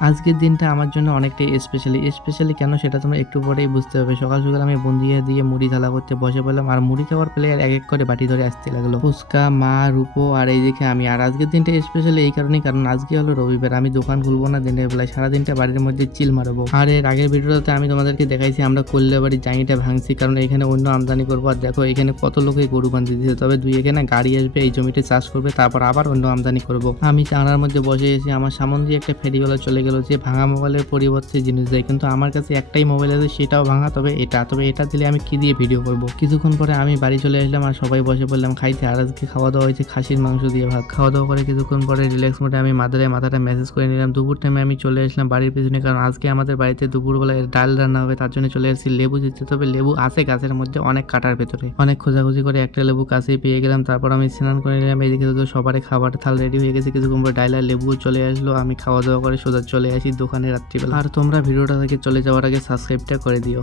আজকের দিনটা আমার জন্য অনেকটাই স্পেশালি কেন সেটা তোমরা একটু পরেই বুঝতে পারবে। সকাল সকাল আমি বন্দিয়া দিয়ে মুড়ি ঝালা করতে বসে পড়লাম, আর মুড়ি খাওয়ার প্লেয়ার এক এক করে বাটি ধরে আসতে লাগলো। ফুচকা, মা, রূপো আর এই দেখে আমি। আর আজকের দিনটা স্পেশালি এই কারণেই, কারণ আজকে হলো রবিবার, আমি দোকান খুলবো না দিনের বেলায়, সারাদিনটা বাড়ির মধ্যে চিল মারবো। আর এর আগের ভিডিওতে আমি তোমাদেরকে দেখাইছি আমরা কল্যা বাড়ির জাঁড়িটা ভাঙছি, কারণ এখানে অন্য আমদানি করবো। আর দেখো এখানে কত লোকে গরু বান্ধি দিয়েছে, তবে দুই এখানে গাড়ি আসবে, এই জমিতে চাষ করবে, তারপর আবার অন্য আমদানি করবো। আমি চাঁড়ার মধ্যে বসে এসে আমার সামন দিয়ে একটা ফেরিওয়ালা চলে গেল, যে ভাঙা মোবাইলের পরিবর্তে জিনিস দেয়, কিন্তু আমার কাছে একটাই মোবাইল আছে সেটাও ভাঙা, তবে এটা দিলে আমি কি দিয়ে ভিডিও করব। কিছুক্ষণ পরে আমি বাড়ি চলে আসলাম আর সবাই বসে পড়লাম খাইতে। আর আজকে খাওয়া দাওয়া হয়েছে খাসির মাংস দিয়ে ভাত। খাওয়া দাওয়া করে কিছুক্ষণ পরে রিল্যাক্স মোডে আমি মাথাটা মেসেজ করে নিলাম। দুপুর টাইমে আমি চলে আসলাম বাড়ির পিছনে, কারণ আজকে আমাদের বাড়িতে দুপুরবেলায় ডাল রান্না হবে, তার জন্য চলে আসছি লেবু দিতে। তবে লেবু আছে গাছের মধ্যে, অনেক কাটার ভেতরে, অনেক খোঁজাখুঁজি করে একটা লেবু কাছেই পেয়ে গেলাম। তারপর আমি স্নান করে নিলাম, এইদিকে তো সবারই খাবার থাল রেডি হয়ে গেছে। কিছুক্ষণ পরে ডাল আর লেবু চলে আসলো, আমি খাওয়া দাওয়া করে সোজা চলে আসি দোকানে রাত্রিবেলা। আর তোমরা ভিডিওটা থেকে চলে যাওয়ার আগে সাবস্ক্রাইবটা করে দিও।